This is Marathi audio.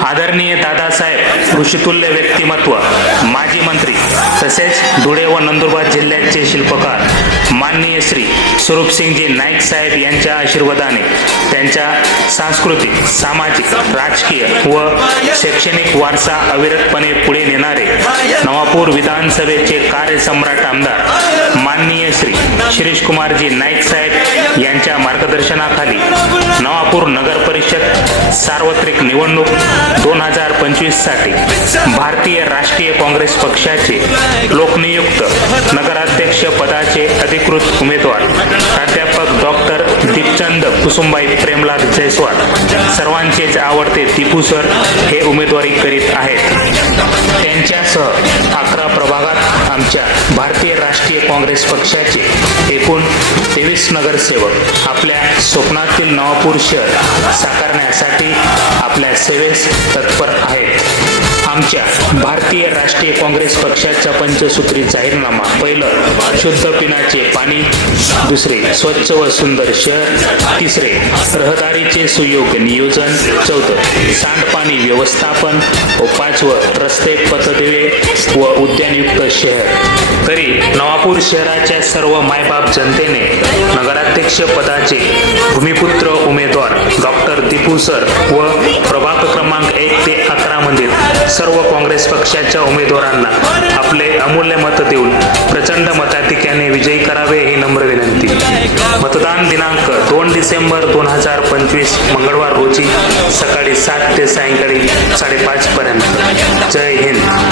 आदरणीय दादासाहेब ऋषितुल्य व्यक्तिमत्व, माजी मंत्री तसेच धुळे व नंदुरबार जिल्ह्याचे शिल्पकार माननीय श्री स्वरूपसिंगजी नाईक साहेब यांच्या आशीर्वादाने त्यांच्या सांस्कृतिक, सामाजिक, राजकीय व शैक्षणिक वारसा अविरतपणे पुढे नेणारे नवापूर विधानसभेचे कार्यसम्राट आमदार माननीय श्री शिरीष कुमारजी नाईक साहेब यांच्या मार्गदर्शनाखाली नवापूर नगर परिषद सार्वत्रिक निवडणूक 2025 साठी भारतीय राष्ट्रीय काँग्रेस पक्षाचे लोकनियुक्त नगराध्यक्ष पदाचे अधिकृत उमेदवार प्राध्यापक डॉक्टर दीपचंद कुसुमबाई प्रेमलाल जयस्वाल सर्वांचेच आवडते दीपू सर हे उमेदवारी करीत आहेत। त्यांच्यासह 11 प्रभागात आमच्या भारतीय राष्ट्रीय काँग्रेस पक्षाचे एकूण 23 नगरसेवक आपल्या स्वप्नातील नवापूर शहर साकारण्यासाठी आपल्या सेवेस तत्पर आहेत। आमच्या भारतीय राष्ट्रीय काँग्रेस पक्षाचा पंचसूत्री जाहीरनामा: पहिलं, शुद्ध पिण्याचे पाणी; दुसरे, स्वच्छ व सुंदर शहर; तिसरे, रहदारीचे सुयोग्य नियोजन; चौथं, सांडपाणी व्यवस्थापन व पाचवं, रस्ते, पथदिवे व उद्यानयुक्त शहर। तरी नवापूर शहराच्या सर्व मायबाप जनतेने नगराध्यक्ष पदाचे भूमिपुत्र उमेदवार डॉक्टर दीपू सर व प्रभाग क्रमांक 1 ते 11 मधील सर्व काँग्रेस पक्षाच्या उमेदवारांना आपले अमूल्य मत देऊन प्रचंड मताधिक्याने विजयी करावे ही नम्र विनंती। मतदान दिनांक 2 डिसेंबर 2025 मंगळवार रोजी सकाळी 7 ते सायंकाळी 5:30 पर्यंत। जय हिंद।